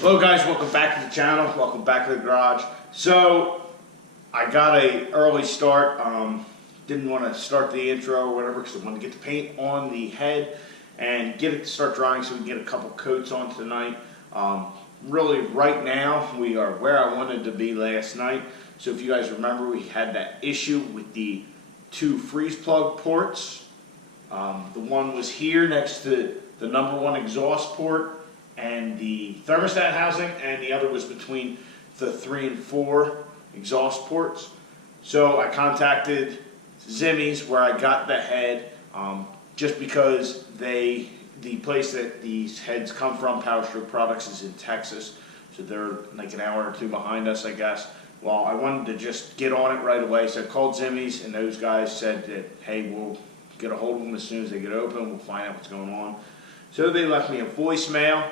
Hello guys, welcome back to the channel, welcome back to the garage. So, I got a early start, didn't want to start the intro or whatever because I wanted to get the paint on the head and get it to start drying so we can get a couple coats on tonight. Really right now we are where I wanted to be last night. So if you guys remember, we had that issue with the two freeze plug ports. The one was here next to the #1 exhaust port and the thermostat housing, and the other was between the 3 and 4 exhaust ports. So I contacted Zimmy's where I got the head, just because the place that these heads come from, Power Stroke Products, is in Texas, so they're like an hour or two behind us, I guess. Well, I wanted to just get on it right away, so I called Zimmy's, and those guys said that, hey, we'll get a hold of them as soon as they get open, we'll find out what's going on. So they left me a voicemail.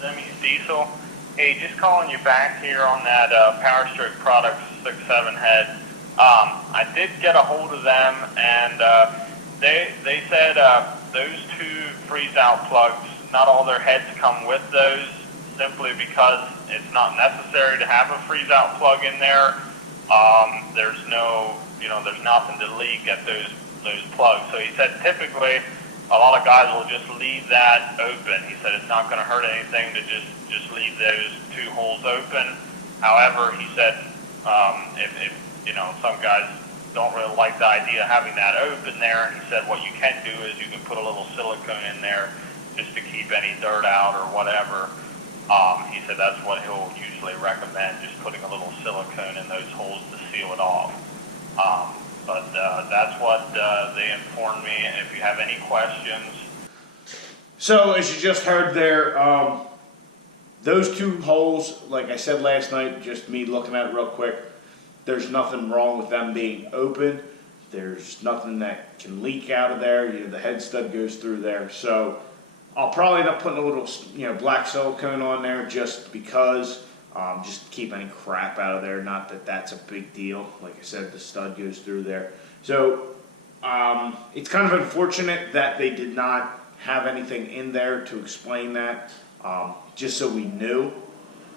Zimmy's Diesel. Hey, just calling you back here on that Power Stroke Products 6.7 head. I did get a hold of them, and they said those two freeze-out plugs, not all their heads come with those, simply because it's not necessary to have a freeze-out plug in there. There's no, there's nothing to leak at those plugs. So he said typically a lot of guys will just leave that open. He said it's not going to hurt anything to just leave those two holes open. However, he said if some guys don't really like the idea of having that open there, he said what you can do is you can put a little silicone in there just to keep any dirt out or whatever. He said that's what he'll usually recommend, just putting a little silicone in those holes to seal it off. But that's what they informed me. If you have any questions. So as you just heard there, those two holes, like I said last night, just me looking at it real quick, there's nothing wrong with them being open. There's nothing that can leak out of there. The head stud goes through there. So I'll probably end up putting a little black silicone on there just because. Just to keep any crap out of there. Not that that's a big deal. Like I said, the stud goes through there. So it's kind of unfortunate that they did not have anything in there to explain that, just so we knew.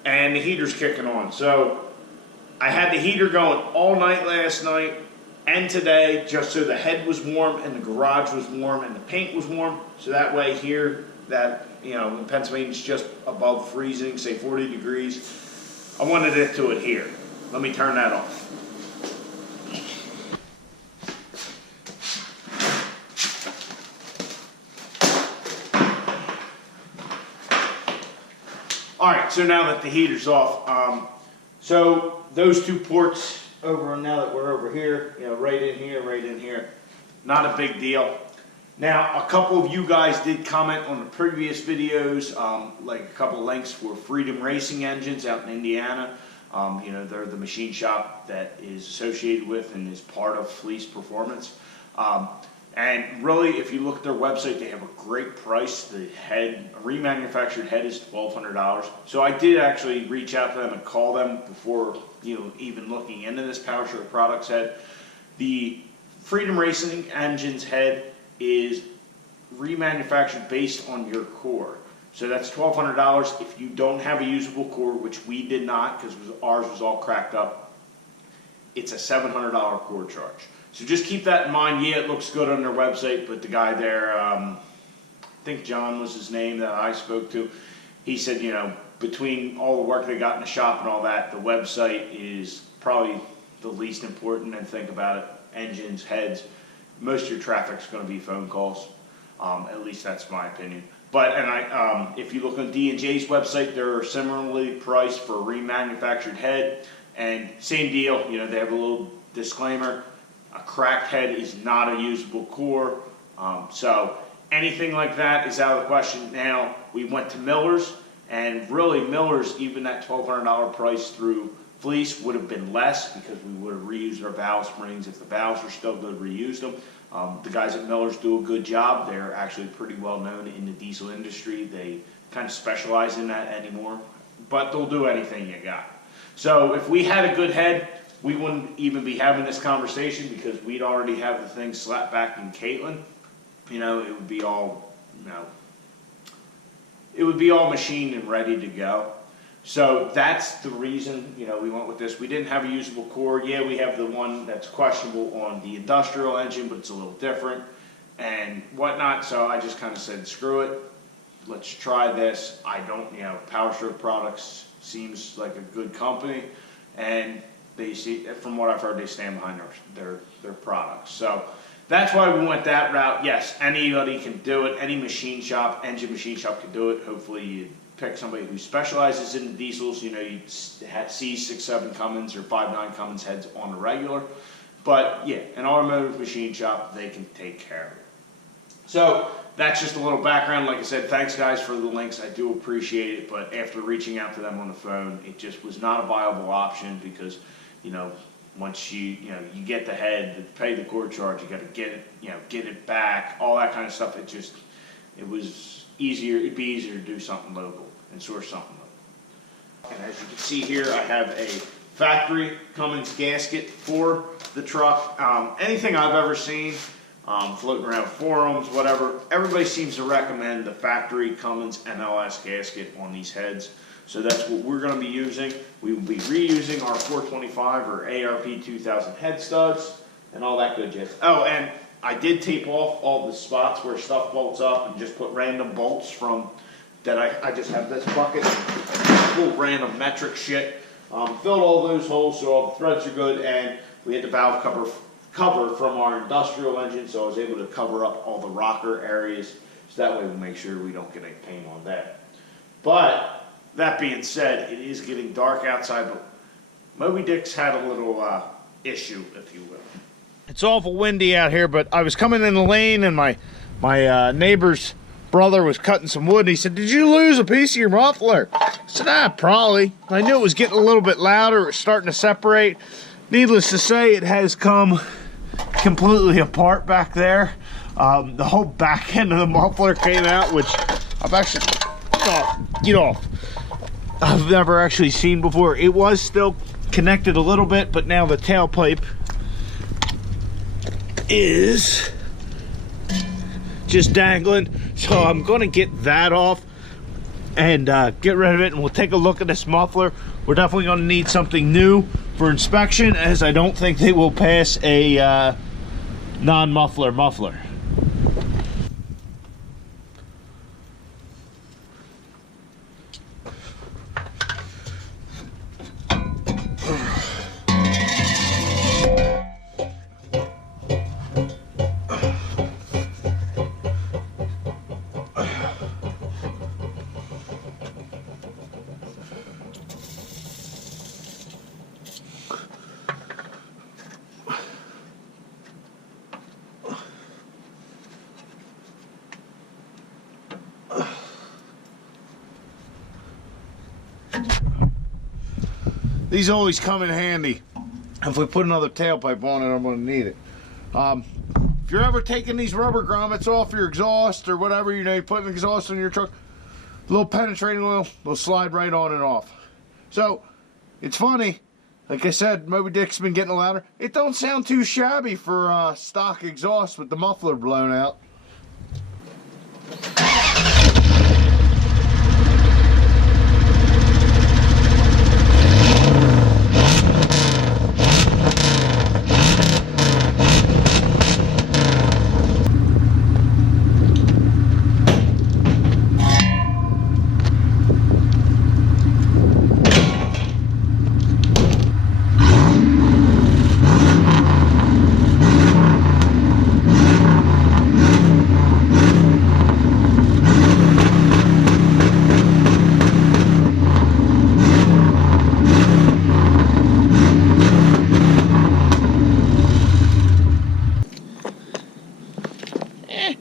And the heater's kicking on. So I had the heater going all night last night and today, just so the head was warm and the garage was warm and the paint was warm. So that way here, that in Pennsylvania it's just above freezing, say 40 degrees. I wanted it to adhere. Let me turn that off. Alright, so now that the heater's off, so those two ports over, now that we're over here, right in here, not a big deal. Now, a couple of you guys did comment on the previous videos, like a couple of links for Freedom Racing Engines out in Indiana. You know, they're the machine shop that is associated with and is part of Fleece Performance. And really, if you look at their website, they have a great price. The head, a remanufactured head, is $1,200. So I did actually reach out to them and call them before, you know, even looking into this Power Stroke Products head. The Freedom Racing Engines head is remanufactured based on your core. So that's $1,200. If you don't have a usable core, which we did not because ours was all cracked up, it's a $700 core charge. So just keep that in mind. Yeah, it looks good on their website, but the guy there, I think John was his name that I spoke to, he said, you know, between all the work they got in the shop and all that, the website is probably the least important. And think about it, engines, heads, most of your traffic's going to be phone calls. At least that's my opinion. But if you look on D&J's website, they're similarly priced for a remanufactured head, and same deal. You know, they have a little disclaimer: a cracked head is not a usable core. So anything like that is out of the question. Now we went to Miller's, and really Miller's, even that $1,200 price through Fleece would have been less because we would have reused our valve springs. If the valves are still good, reused them. The guys at Miller's do a good job. They're actually pretty well known in the diesel industry. They kind of specialize in that anymore, but they'll do anything you got. So if we had a good head, we wouldn't even be having this conversation because we'd already have the thing slapped back in Caitlyn. You know, it would be all, you know, it would be all machined and ready to go. So that's the reason, you know, we went with this. We didn't have a usable core. Yeah, we have the one that's questionable on the industrial engine, but it's a little different and whatnot. So I just kind of said, screw it. Let's try this. I don't, you know, Power Stroke Products seems like a good company, and they see, from what I've heard, they stand behind their products. So that's why we went that route. Yes, anybody can do it. Any machine shop, engine machine shop can do it. Hopefully you pick somebody who specializes in diesels. You know, you see 6.7 Cummins or 5.9 Cummins heads on the regular. But yeah, an automotive machine shop, they can take care of it. So that's just a little background. Like I said, thanks guys for the links. I do appreciate it. But after reaching out to them on the phone, it just was not a viable option because, you know, once you get the head, pay the core charge, you got to get it, you know, get it back, all that kind of stuff. It was easier. It'd be easier to do something local and source something local. And as you can see here, I have a factory Cummins gasket for the truck. Anything I've ever seen, floating around forums, whatever, everybody seems to recommend the factory Cummins MLS gasket on these heads. So that's what we're going to be using. We will be reusing our 425 or ARP 2000 head studs and all that good jazz. Oh, and I did tape off all the spots where stuff bolts up and just put random bolts from that. I just have this bucket full of random metric shit. Filled all those holes so all the threads are good, and we had the valve cover from our industrial engine, so I was able to cover up all the rocker areas, so that way we make sure we don't get any paint on that. But that being said, it is getting dark outside, but Moby Dick's had a little issue, if you will. It's awful windy out here, but I was coming in the lane and my neighbor's brother was cutting some wood, and he said, "Did you lose a piece of your muffler?" I said, probably. I knew it was getting a little bit louder. It was starting to separate. Needless to say, it has come completely apart back there. The whole back end of the muffler came out, which I've actually, get off. I've never actually seen before. It was still connected a little bit, but now the tailpipe is just dangling. So I'm going to get that off and get rid of it, and we'll take a look at this muffler. We're definitely going to need something new for inspection, as I don't think they will pass a non-muffler muffler. These always come in handy. If we put another tailpipe on it, I'm going to need it. If you're ever taking these rubber grommets off your exhaust or whatever, you know, you put an exhaust on your truck, a little penetrating oil will slide right on and off. So, it's funny. Like I said, Moby Dick's been getting louder. It don't sound too shabby for stock exhaust with the muffler blown out.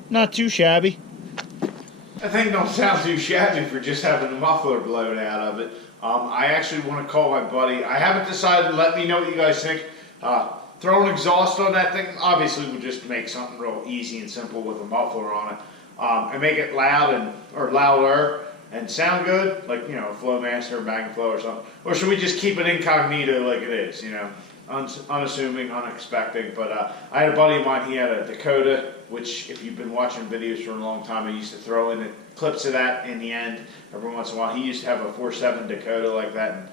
Not too shabby. That thing don't sound too shabby for just having the muffler blown out of it. I actually want to call my buddy. I haven't decided. Let me know what you guys think. Throw an exhaust on that thing. Obviously, we'll just make something real easy and simple with a muffler on it, and make it loud or louder and sound good, like, you know, a Flowmaster or Bang & Flow or something. Or should we just keep it incognito like it is, you know? Unassuming, unexpected. But I had a buddy of mine, he had a Dakota, which if you've been watching videos for a long time, I used to throw in the clips of that in the end every once in a while. He used to have a 4.7 Dakota like that.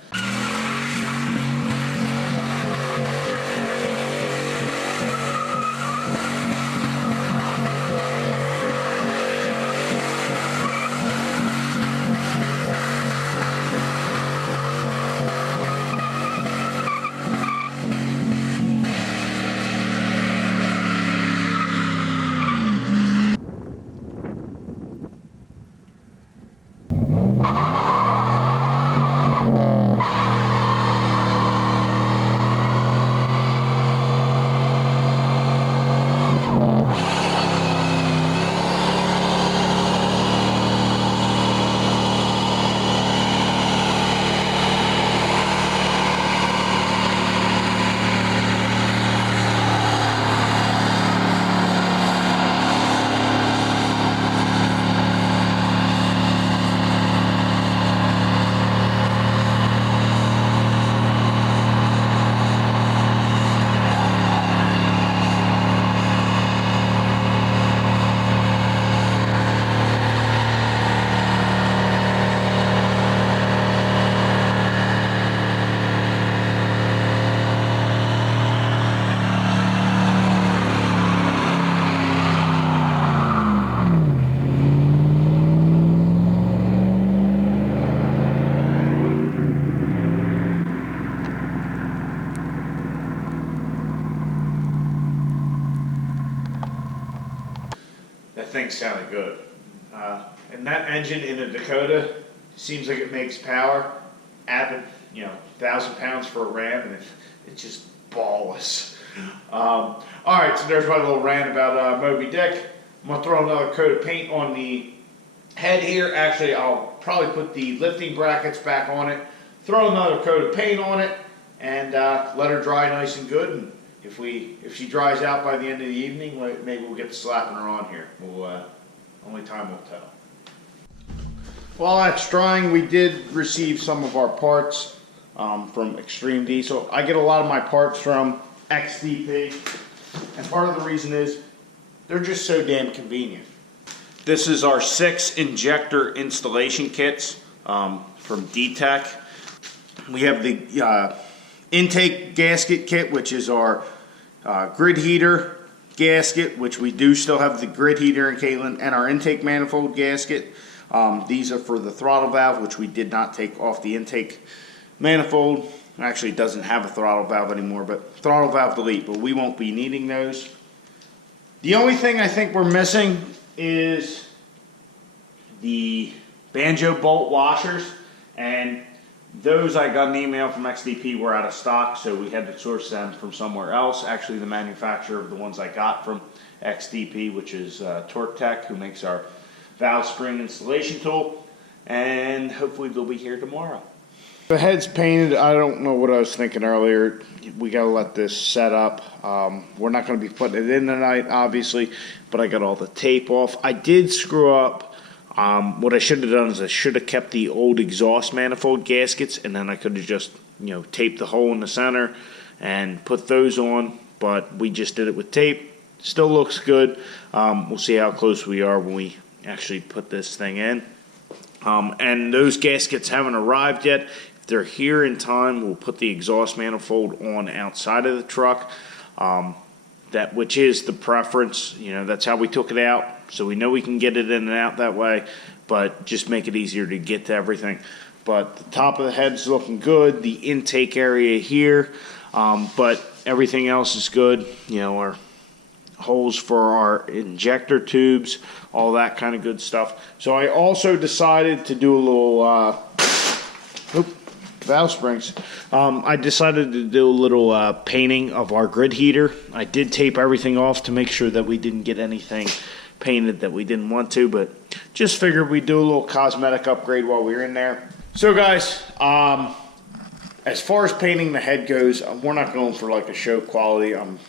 That thing sounded good. And that engine in a Dakota seems like it makes power. Add, you know, 1,000 pounds for a Ram, and it's just ballless. All right, so there's my little rant about Moby Dick. I'm gonna throw another coat of paint on the head here. Actually, I'll probably put the lifting brackets back on it, throw another coat of paint on it, and let her dry nice and good. And if she dries out by the end of the evening, maybe we'll get to slapping her on here. Only time will tell. While that's drying, we did receive some of our parts from Extreme Diesel. I get a lot of my parts from XDP, and part of the reason is they're just so damn convenient. This is our 6 injector installation kits from D-Tech. We have the intake gasket kit, which is our grid heater gasket, which we do still have the grid heater in Caitlyn, and our intake manifold gasket. These are for the throttle valve, which we did not take off the intake manifold. Actually, it doesn't have a throttle valve anymore, but throttle valve delete, but we won't be needing those. The only thing I think we're missing is the banjo bolt washers, and those, I got an email from XDP, were out of stock, so we had to source them from somewhere else. Actually, the manufacturer of the ones I got from XDP, which is Torque Tech, who makes our valve spring installation tool, and hopefully they'll be here tomorrow. The head's painted. I don't know what I was thinking earlier. We got to let this set up. We're not going to be putting it in tonight, obviously, but I got all the tape off. I did screw up. What I should have done is I should have kept the old exhaust manifold gaskets, and then I could have just, taped the hole in the center and put those on, but we just did it with tape. Still looks good. We'll see how close we are when we actually put this thing in. And those gaskets haven't arrived yet. If they're here in time, we'll put the exhaust manifold on outside of the truck. Which is the preference. That's how we took it out. So we know we can get it in and out that way, but just make it easier to get to everything. But the top of the head's looking good. The intake area here, but everything else is good. Our holes for our injector tubes, all that kind of good stuff. So I also decided to do a little valve springs. I decided to do a little painting of our grid heater. I did tape everything off to make sure that we didn't get anything painted that we didn't want to, but just figured we'd do a little cosmetic upgrade while we were in there. So guys, as far as painting the head goes, we're not going for like a show quality. I'm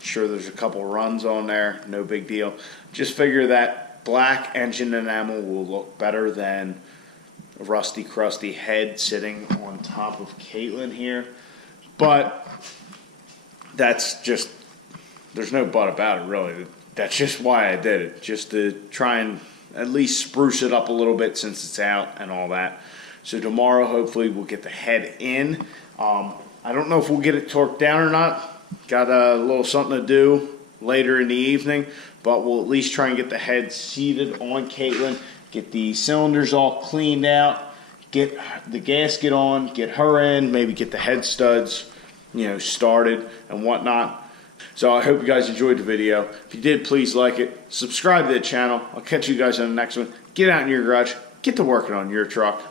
sure there's a couple runs on there, no big deal. Just figure that black engine enamel will look better than a rusty, crusty head sitting on top of Caitlyn here. But that's just, there's no but about it, really. That's just why I did it, just to try and at least spruce it up a little bit since it's out and all that. So tomorrow, hopefully, we'll get the head in. I don't know if we'll get it torqued down or not. Got a little something to do later in the evening, but we'll at least try and get the head seated on Caitlyn, get the cylinders all cleaned out, get the gasket on, get her in, maybe get the head studs, started and whatnot. So I hope you guys enjoyed the video. If you did, please like it. Subscribe to the channel. I'll catch you guys on the next one. Get out in your garage. Get to working on your truck.